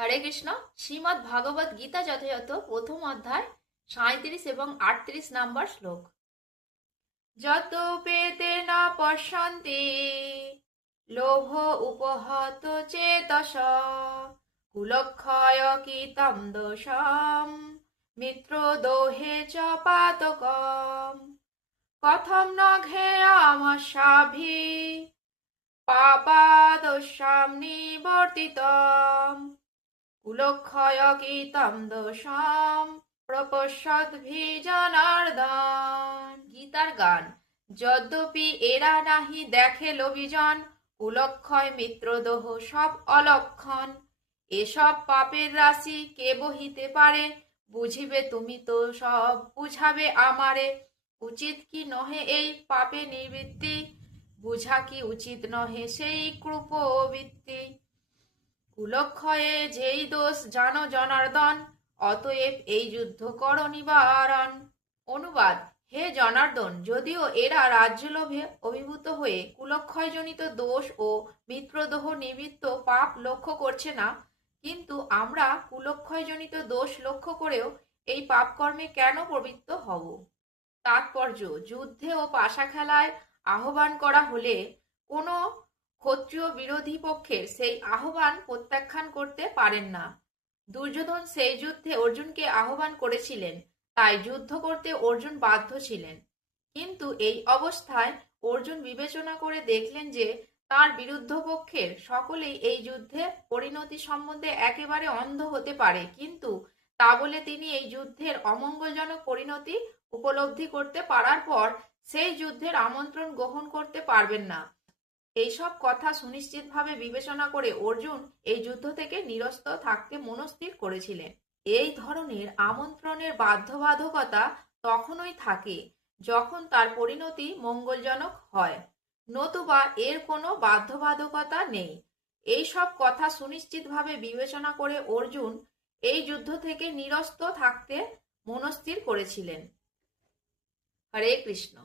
হরে কৃষ্ণ। শ্রীমদ্ ভাগবত গীতা যথাযথ প্রথম অধ্যায় 37 এবং 38 নম্বর শ্লোক। যত পেতে না পশ্যন্তি লোভ উপহত চেতস কুলক্ষয় কীতম দোষম মিত্র দোহে চ পাতকম কথম ন ঘেয়ামস্যাভি পাপাদোষাম নিবর্তিতম কুলক্ষয় কীতম দোষম প্রপশ্যদ্ভি জনার্দন। গীতার গান। যদ্যপি এরা নাহি দেখে লোভিজন, কুলক্ষয় মিত্রদোহ সব অলক্ষণ। এসব পাপের রাশি কে বহিতে পারে, বুঝিবে তুমি তো সব বুঝাবে আমারে। উচিত কি নহে এই পাপে নিবৃত্তি, বুঝা কি উচিত নহে সেই কৃপবৃত্তি। কুলক্ষয়ে যেই দোষ জানো জনার্দন, অতএব এই যুদ্ধ কর নিবারণ। অনুবাদ। হে জনার্দন, যদিও এরা রাজ্যলোভে অভিভূত হয়ে কুলক্ষয়জনিত দোষ ও মিত্রদোহ নিমিত্ত পাপ লক্ষ্য করছে না, কিন্তু আমরা কুলক্ষয়জনিত দোষ লক্ষ্য করেও এই পাপকর্মে কেন প্রবৃত্ত হব? তাৎপর্য: যুদ্ধে ও পাশা খেলায় আহ্বান করা হলে কোনো ক্ষত্রিয় বিরোধী পক্ষের সেই আহ্বান প্রত্যাখ্যান করতে পারেন না। দুর্যোধন সেই যুদ্ধে অর্জুনকে আহ্বান করেছিলেন, তাই যুদ্ধ করতে অর্জুন বাধ্য ছিলেন। কিন্তু এই অবস্থায় অর্জুন বিবেচনা করে দেখলেন যে তার বিরুদ্ধ পক্ষের সকলেই এই যুদ্ধে পরিণতি সম্বন্ধে একেবারে অন্ধ হতে পারে, কিন্তু তা বলে তিনি এই যুদ্ধের অমঙ্গলজনক পরিণতি উপলব্ধি করতে পারার পর সেই যুদ্ধের আমন্ত্রণ গ্রহণ করতে পারবেন না। এইসব কথা সুনিশ্চিতভাবে বিবেচনা করে অর্জুন এই যুদ্ধ থেকে নিরস্ত থাকতে মনস্থির করেছিলেন। এই ধরনের আমন্ত্রণের বাধ্যবাধকতা তখনই থাকে যখন তার পরিণতি মঙ্গলজনক হয়, নতুবা এর কোনো বাধ্যবাধকতা নেই। এই সব কথা সুনিশ্চিতভাবে বিবেচনা করে অর্জুন এই যুদ্ধ থেকে নিরস্ত থাকতে মনস্থির করেছিলেন। হরে কৃষ্ণ।